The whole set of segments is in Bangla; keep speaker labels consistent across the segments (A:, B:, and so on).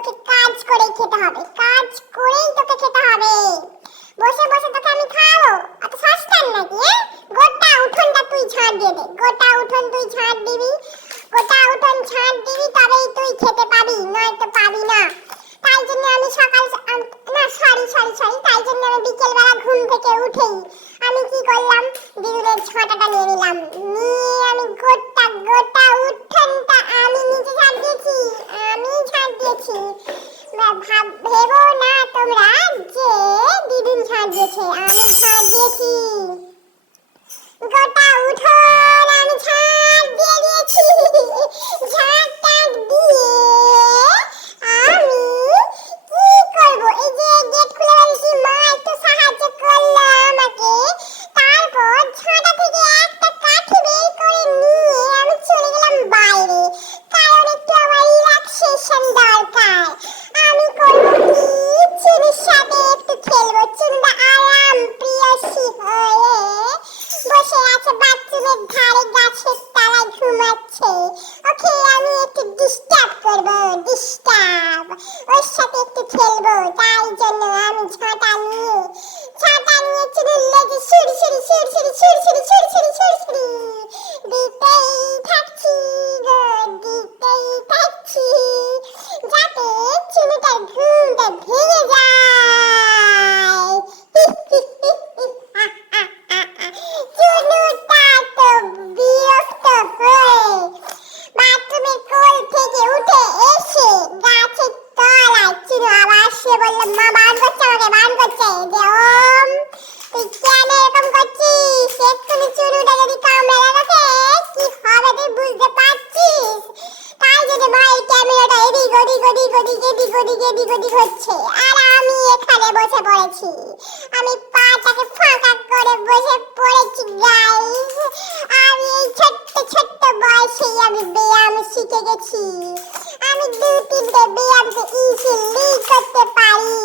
A: তোকে কাজ করেই খেতে হবে। কাজ করেই তোকে খেতে হবে। বসে বসে তোকে আমি খাওয়াবো। অত সস্তান নাকি হ্যাঁ? গোটা উঠোনটা তুই ছাড় দিয়ে দে। গোটা উঠোন তুই ছাড় দিবি। গোটা উঠোন ছাড় দিবি, তবেই তুই খেতে পাবি, নয়তো পাবি না। তাই জন্য আমি সকাল না, সরি সরি সরি, তাই জন্য আমি বিকেল বেলা ঘুম থেকে উঠেই আমি কি করলাম দিদুনের ঝাঁটাটা নিয়ে নিলাম। নিয়ে আমি গোটা গোটা উঠোনটা আমি নিজে দিয়েছি আমি ঝাড় দিয়েছি ভেবো না তোমরা যে দিদুন ঝাড় দিয়েছে আমি ঝাড় দিয়েছি বসে আছে বাথরুমের ধারে গাছের তলায় ঘুমাচ্ছে। ওকে, আমি একটু ডিস্টার্ব করব ডিস্টার্ব ওর সাথে একটু খেলব, তাই জন্য আমি ছাতা নিয়ে হচ্ছে। আর আমি এখানে বসে পড়েছি। আমি পাটাকে ফাঁকা করে বসে পড়েছি গাইস আমি এই ছোট্ট ছোট্ট বয়সেই আমি ব্যায়াম শিখে গেছি। আমি দু তিনটে ব্যায়াম ইজিলি করতে পারি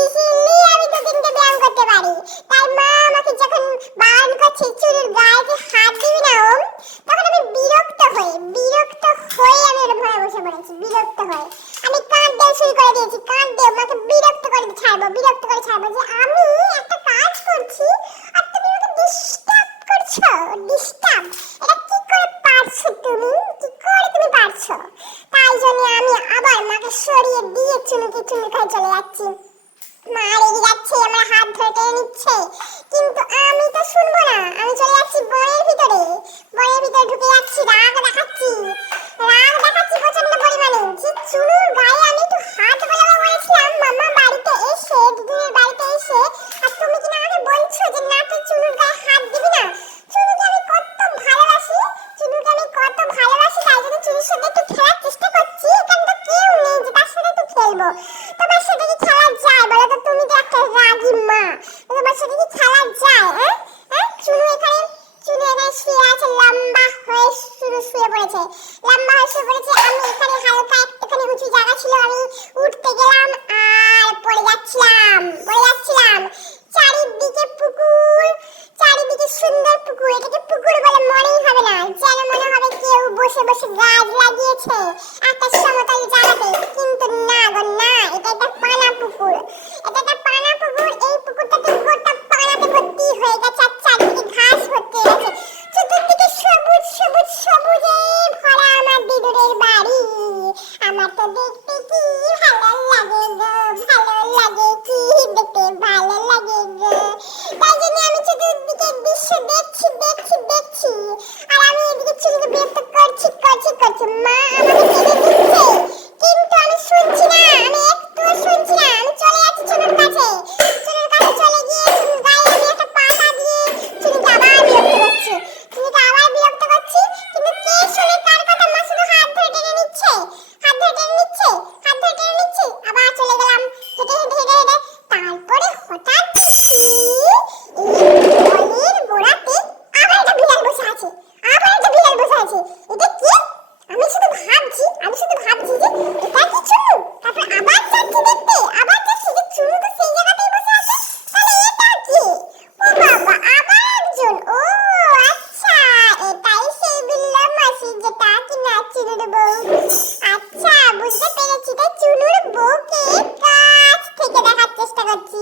A: ইজিলি আমি দু তিনটে ব্যায়াম করতে পারি তাই মা আমাকে যখন বারণ করছে চুলের গায়ে হাত দিবি না ওম তখন আমি বিরক্ত হই বিরক্ত হয়ে আমি এরকম ভাবে বসে পড়েছি বিরক্ত হয়ে। আমি কাঁদতে শুরু করে দিয়েছি কাঁদতে আমাকে বিরক্ত করে ছাড়বো, বিরক্ত করে ছাড়বো যে আমি একটা কাজ করছি আর তুমি আমাকে ডিস্টার্ব করছ। ডিস্টার্ব এটা কি করে পারছ তুমি? কি করে তুমি পারছ? তাই জন্য আমি আবার মাকে সরিয়ে দিয়ে চুনু খাই চলে যাচ্ছি। মা রেগে যাচ্ছে, আমার হাত ধরে টেনে নিচ্ছে। কিন্তু আমি তো শুনব না। খেলব তোমার সাথে কি খেলা যায়? বলো তো, তুমি তো একটা রাগী মা। তোমার সাথে কি খেলা যায় হ্যাঁ? হ্যাঁ? চুনু এখানে চুনু এখানে শুয়ে আছে, লম্বা হয়ে শুরু শুয়ে পড়েছে। লম্বা হয়ে শুয়ে পড়েছে বুকের কাছ থেকে দেখার চেষ্টা করছি।